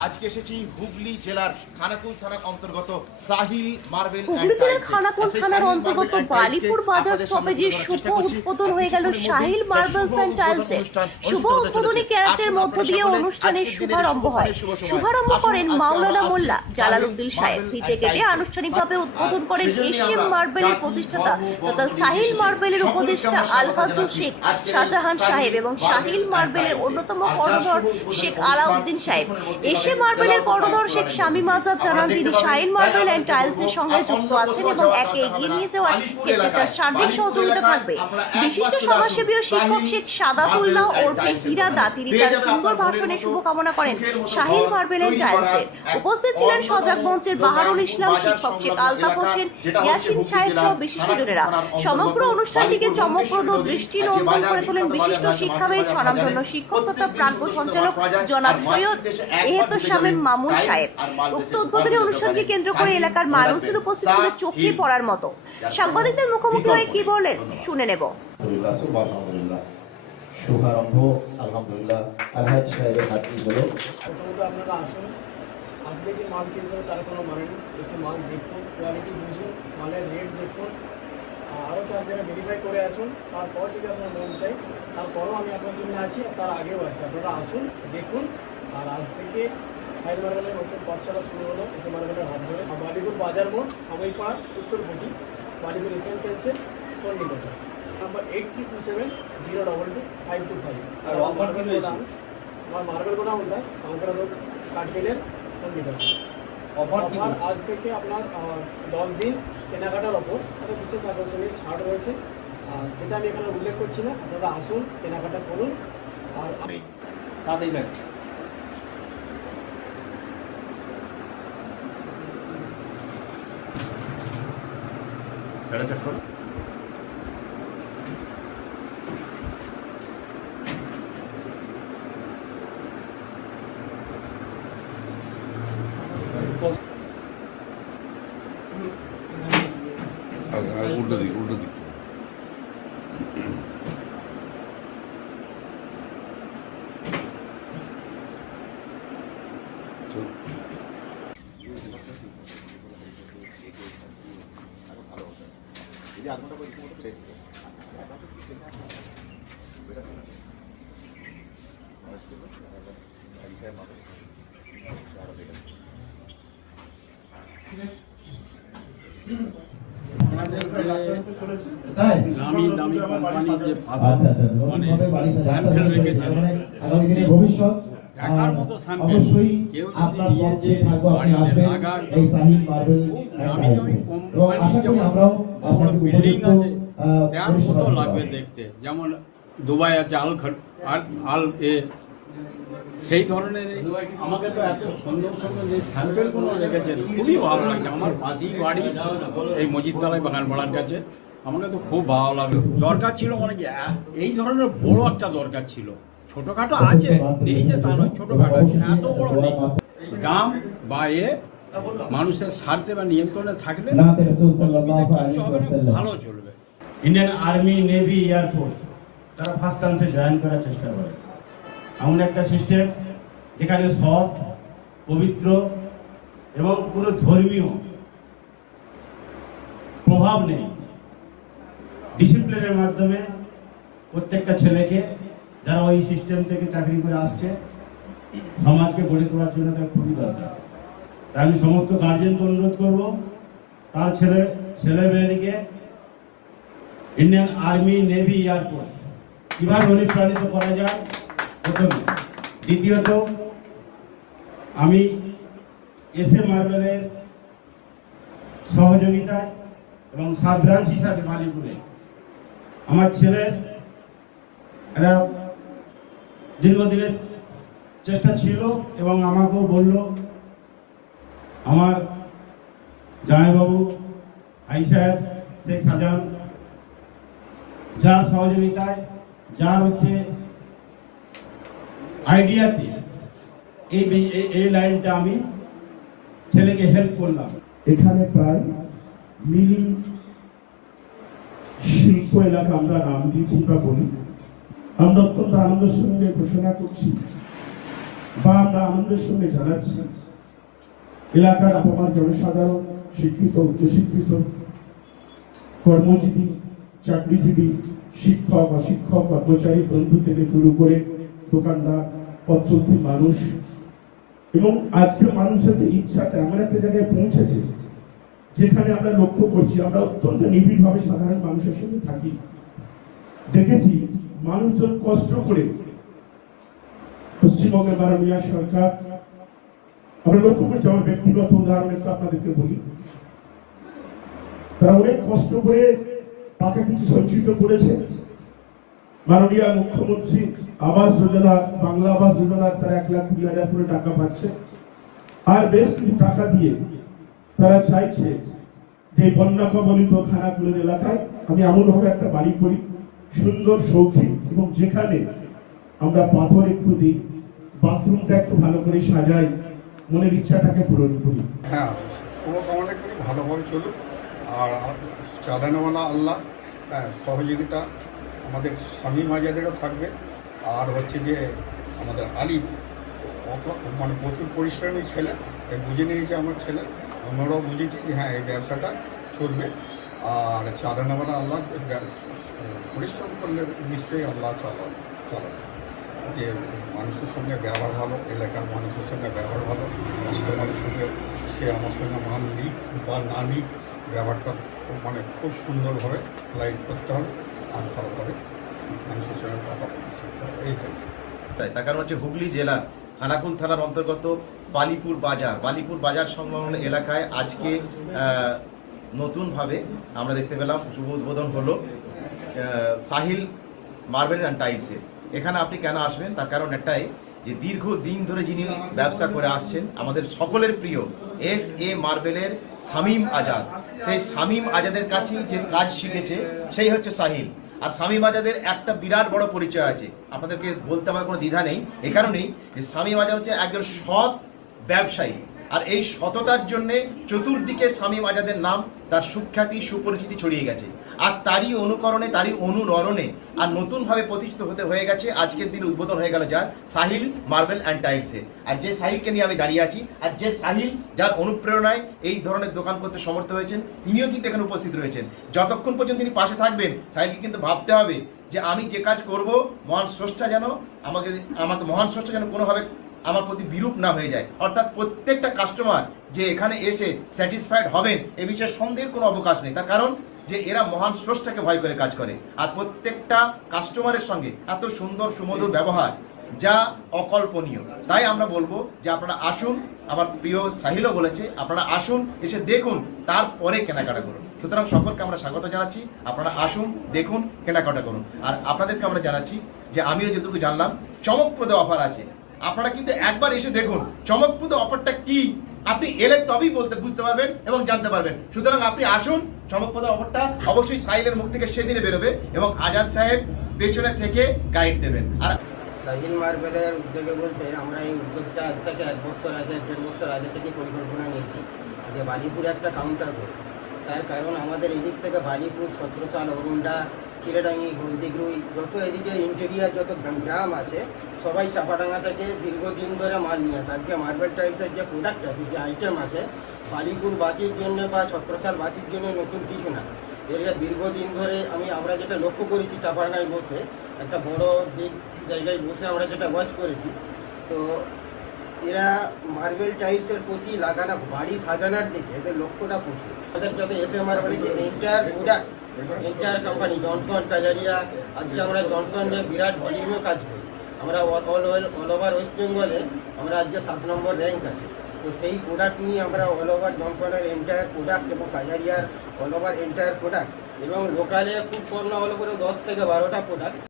আজকে এসেছি হুগলি জেলার খানাকুল থানার অন্তর্গত সাহিল মার্বেল হুগলি জেলার খানাকুল থানার অন্তর্গত বালিপুর বাজার শুভ উদ্বোধন হয়ে গেল শাহিল মার্বেলস অ্যান্ড টাইলসের শুভ উদ্বোধনী ক্যারাতের মধ্য দিয়ে অনুষ্ঠানের শুভারম্ভ হয়। শুভারম্ভ করেন মাওলানা মোল্লা জালালউদ্দিন সাহেব কেটে আনুষ্ঠানিকভাবে উদ্বোধন করেন এশিয়ান মার্বেলের প্রতিষ্ঠাতা তথা সাহিল মার্বেলের উপদেষ্টা আলহাজুল শেখ শাহজাহান সাহেব এবং শাহিল মার্বেলের অন্যতম কর্ণধর শেখ আলাউদ্দিন সাহেব। এশিয়া মার্বেলের শামীম আজাদ জানান তিনি শাহিল মার্বেল অ্যান্ড টাইলসের সঙ্গে যুক্ত আছেন এবং একে এগিয়ে নিয়ে যাওয়ার ক্ষেত্রে তার সার্বিক সহযোগিতা থাকবে। বিশিষ্ট সমাজসেবী ও শিক্ষক শেখ সাদাতুল্লাহ ওরফে হীরা দা তিনি তার সুন্দর শুভকামনা করেন। শাহিল মার্বেল অ্যান্ড টাইলসের উপস্থিত ছিলেন সজাগ মঞ্চের বাহারুল ইসলাম শিক্ষক শেখ আলতাফ হোসেন ইয়াসিন সাহেব সহ বিশিষ্টজনেরা সমগ্র অনুষ্ঠানটিকে চমকপ্রদ দৃষ্টি নন্দন করে তোলেন বিশিষ্ট শিক্ষাবিদ স্বনামধন্য শিক্ষক তথা প্রাণ সঞ্চালক জনাব সৈয়দ এহেত শামীম মামুন সাহেব। উক্ত উদ্বোধনী অনুষ্ঠানকে কেন্দ্র করে এলাকার মানুষদের উপস্থিত ছিল চোখে পড়ার মতো। সাংবাদিকদের মুখোমুখি হয়ে কি বললেন? শুনে নেব। আলহামদুলিল্লাহ সুবহান আলহামদুলিল্লাহ শুভারম্ভ আলহামদুলিল্লাহ আলহাজ সাহেবের হাত দিয়ে হলো প্রথমত আপনারা আসুন। আসলে যে মাল কিনতে হবে তার কোনো মানে নেই। এসে মাল দেখুন কোয়ালিটি বুঝুন মালের রেট দেখুন আরও চার জায়গায় ভেরিফাই করে আসুন। তারপর যদি আপনার মন চাই তারপরও আমি আপনার জন্য আছি আর তার আগেও আছি। আপনারা আসুন দেখুন আর আজ থেকে সাইড মার্বেলের নতুন পথ চলা শুরু হলো এসে মার্বেলের হাত ধরে। আর বালিপুর বাজার মোড় সাময়িক পাড় উত্তর ভুটি Balipur Asian pencil সন্নিকটা number eight three two seven zero double two five two five আর কি রয়েছে? আমার মার্বেল গোডাউনটা শঙ্কর রোড কাঠমিলের সন্নিকট অফার আজ থেকে আপনার দশ দিন কেনাকাটার ওপর একটা বিশেষ আকর্ষণীয় ছাড় রয়েছে। আর সেটা আমি এখানে উল্লেখ করছি না। আপনারা আসুন কেনাকাটা করুন। আর আমি তাতেই দেখ আগে আগে উল্টো দিক উল্টো দিক চল। তাই? দামি দামি কোম্পানির যে আচ্ছা আচ্ছা মানে নতুনভাবে বাড়ি সাজাতে স্যাম্পেল হবে, রেখেছে তার মানে আগামী দিনে ভবিষ্যৎ দেখার মতো স্যাম্পেল। অবশ্যই আপনার পক্ষে থাকব আপনি আসবেন এই সাহিল মার্বেল নামি দামি এবং আশা আমরাও যেমন বিল্ডিং আছে তার মতো লাগবে দেখতে। যেমন দুবাই আছে আল আল এ সেই ধরনের আমাকে তো এত সুন্দর সুন্দর যে স্যাম্পেলগুলো রেখেছেন খুবই ভালো লাগছে। আমার পাশেই বাড়ি এই মজিদতলায় বাগান পাড়ার কাছে। আমাকে তো খুব ভালো লাগল। দরকার ছিল মানে কি এই ধরনের বড় একটা দরকার ছিল। ছোটোখাটো আছে নেই যে তা নয় ছোটোখাটো এত বড় নেই। দাম বা এ মানুষের স্বার্থে বা নিয়ন্ত্রণে থাকলে। ভালো চলবে। Indian army navy air force তারা ফার্স্ট চান্সে জয়েন করার চেষ্টা করে। এমন একটা সিস্টেম যেখানে সৎ, পবিত্র এবং কোনো ধর্মীয় প্রভাব নেই। ডিসিপ্লিনের মাধ্যমে প্রত্যেকটা ছেলেকে যারা ওই সিস্টেম থেকে চাকরি করে আসছে, সমাজকে গড়ে তোলার জন্য তার খুবই দরকার। তাই আমি সমস্ত গার্জেনকে অনুরোধ করব, তার ছেলে ছেলে মেয়েদিকে Indian army navy air force কীভাবে অনুপ্রাণিত করা যায় দ্বিতীয়ত, আমি এসএ মার্বেলের সহযোগিতায় এবং সাব হিসাবে মালিপুরে আমার ছেলের একটা দীর্ঘদিনের চেষ্টা ছিল এবং আমাকেও বলল, আমার জামাইবাবু আই সাহেব, শেখ শাহজাহান যার সহযোগিতায়, যার হচ্ছে আইডিয়াতে এই এই- লাইনটা আমি ছেলেকে হেল্প করলাম। এখানে প্রায় মিলি শিল্প এলাকা আমরা নাম দিয়েছি বা বলি। আমরা অত্যন্ত আনন্দের সঙ্গে ঘোষণা করছি বা আমরা আনন্দের সঙ্গে জানাচ্ছি। এলাকার আপামার জনসাধারণ, শিক্ষিত, উচ্চশিক্ষিত, কর্মজীবী, চাকরিজীবী, শিক্ষক, অশিক্ষক, কর্মচারী, বন্ধু থেকে শুরু করে দোকানদার পথচলতি মানুষ। এবং আজকে মানুষের যে ইচ্ছাটা এমন একটা জায়গায় পৌঁছেছে, যেখানে আমরা লক্ষ্য করছি, আমরা অত্যন্ত নিবিড়ভাবে সাধারণ মানুষের সঙ্গে থাকি। দেখেছি মানুষজন কষ্ট করে পশ্চিমবঙ্গের বারোমিয়া সরকার, আমরা লক্ষ্য করছি, আমার ব্যক্তিগত উদাহরণ একটু আপনাদেরকে বলি। তারা অনেক কষ্ট করে টাকা কিছু সঞ্চিত করেছে। মাননীয় মুখ্যমন্ত্রী আবাস যোজনা, বাংলা আবাস যোজনা তারা এক লাখ কুড়ি হাজার করে টাকা পাচ্ছে। আর বেশ কিছু টাকা দিয়ে তারা চাইছে যে বন্যা কবলিত খানাগুলোর এলাকায় আমি এমনভাবে একটা বাড়ি করি, সুন্দর শৌখিন এবং যেখানে আমরা পাথর একটু দিই, বাথরুমটা একটু ভালো করে সাজাই, মনের ইচ্ছাটাকে পূরণ করি। হ্যাঁ ভালোভাবে চলুক। আর চালানোওয়ালা আল্লাহ হ্যাঁ সহযোগিতা আমাদের স্বামী মাজাদেরও থাকবে। আর হচ্ছে যে আমাদের আলিফ মানে প্রচুর পরিশ্রমী ছেলে বুঝে নিয়েছে আমার ছেলে। আমরাও বুঝেছি যে হ্যাঁ এই ব্যবসাটা চলবে। আর চালানোওয়ালা আল্লাহ পরিশ্রম করলে নিশ্চয়ই আল্লাহ চালা চালাবে যে মানুষের সঙ্গে ব্যবহার ভালো, এলাকার মানুষের সঙ্গে ব্যবহার ভালো কাস্টমারের সঙ্গে সে আমার সঙ্গে মান নিক বা না নিক, ব্যবহারটা মানে খুব সুন্দরভাবে লাইক করতে হবে। তাই তার কারণ হচ্ছে হুগলি জেলার খানাকুল থানার অন্তর্গত বালিপুর বাজার। বালিপুর বাজার সংলগ্ন এলাকায় আজকে নতুনভাবে আমরা দেখতে পেলাম, শুভ উদ্বোধন হলো সাহিল মার্বেল অ্যান্ড টাইলসের এখানে আপনি কেন আসবেন? তার কারণ একটাই যে দীর্ঘ দিন ধরে যিনি ব্যবসা করে আসছেন, আমাদের সকলের প্রিয় এস এ মার্বেলের শামীম আজাদ। সেই শামীম আজাদের কাছেই যে কাজ শিখেছে, সেই হচ্ছে সাহিল। আর শামীম আজাদের একটা বিরাট বড় পরিচয় আছে। আপনাদেরকে বলতে আমার কোনো দ্বিধা নেই। এ কারণেই যে শামীম আজাদ হচ্ছে একজন সৎ ব্যবসায়ী। আর এই সততার জন্যে চতুর্দিকে শামীম আজাদের নাম তার সুখ্যাতি, সুপরিচিতি ছড়িয়ে গেছে। আর তারই অনুকরণে, তারই অনুরণে, আর নতুনভাবে প্রতিষ্ঠিত হতে হয়ে গেছে, আজকের দিন উদ্বোধন হয়ে গেল যার সাহিল মার্বেল অ্যান্ড টাইলসে আর যে সাহিলকে নিয়ে আমি দাঁড়িয়ে আছি, আর যে সাহিল যার অনুপ্রেরণায় এই ধরনের দোকান করতে সমর্থ হয়েছেন, তিনিও কিন্তু এখানে উপস্থিত রয়েছেন। যতক্ষণ পর্যন্ত তিনি পাশে থাকবেন, সাহিলকে কিন্তু ভাবতে হবে যে আমি যে কাজ করব, মহান স্রষ্টা যেন আমাকে আমাকে মহান স্রষ্টা যেন কোনোভাবে আমার প্রতি বিরূপ না হয়ে যায়। অর্থাৎ প্রত্যেকটা কাস্টমার যে এখানে এসে স্যাটিসফাইড হবেন এ বিষয়ে সন্দেহের কোনো অবকাশ নেই। তার কারণ যে এরা মহান স্রষ্টাকে ভয় করে কাজ করে। আর প্রত্যেকটা কাস্টমারের সঙ্গে এত সুন্দর সুমধুর ব্যবহার, যা অকল্পনীয়। তাই আমরা বলব যে আপনারা আসুন, আমার প্রিয় সাহিলও বলেছে, আপনারা আসুন, এসে দেখুন, তারপরে কেনাকাটা করুন। সুতরাং সকলকে আমরা স্বাগত জানাচ্ছি। আপনারা আসুন, দেখুন, কেনাকাটা করুন। আর আপনাদেরকে আমরা জানাচ্ছি যে আমিও যেটুকু জানলাম, চমকপ্রদ অফার আছে। আপনারা কিন্তু একবার এসে দেখুন, চমকপ্রদ অফারটা কি? আপনি এলে তবেই বলতে, বুঝতে পারবেন এবং জানতে পারবেন। সুতরাং আপনি আসুন, চমকপ্রদ অফারটা অবশ্যই সাহিলের মুখ থেকে সেদিনে বেরোবে এবং আজাদ সাহেব পেছনে থেকে গাইড দেবেন। আর সাহিল মার্বেলের উদ্যোগে বলতে, আমরা এই উদ্যোগটা আজ থেকে এক বছর আগে, এক দেড় বছর আগে থেকে পরিকল্পনা নিয়েছি যে বালিপুরে একটা কাউন্টার করব তার কারণ আমাদের এদিক থেকে বালিপুর ছত্রসাল অরুণডা চিলেডাঙ্গি হলদিগ্রুই যত এদিকে ইন্টেরিয়ার যত গ্রাম- আছে, সবাই চাপাডাঙ্গা থেকে দীর্ঘদিন ধরে মাল নিয়ে আসে। আজকে মার্বেল টাইলসের যে প্রোডাক্ট আছে, যে আইটেম আছে বাসির জন্য বা বাসির জন্য নতুন কিছু না। এর দীর্ঘদিন ধরে আমি, আমরা যেটা লক্ষ্য করেছি চাপাডাঙ্গায় বসে, একটা বড় বিগ জায়গায় বসে আমরা যেটা ওয়াচ করেছি, তো এরা মার্বেল টাইলসের প্রতি লাগানো বাড়ি সাজানোর দিকে এদের লক্ষ্যটা প্রচুর। আমাদের যত এস এম মার্বেলের যে entire product entire company Johnson Kajaria আজকে আমরা জনসনের বিরাট ভলিউমে কাজ করি। আমরা অল অল ওভার ওয়েস্ট বেঙ্গলে আমরা আজকে সাত নম্বর র্যাঙ্ক আছে। তো সেই প্রোডাক্ট নিয়ে আমরা অল ওভার জনসনের এন্টায়ার প্রোডাক্ট এবং কাজারিয়ার অল ওভার এন্টায়ার প্রোডাক্ট এবং লোকালে খুব কম না হলে করে দশ থেকে বারোটা প্রোডাক্ট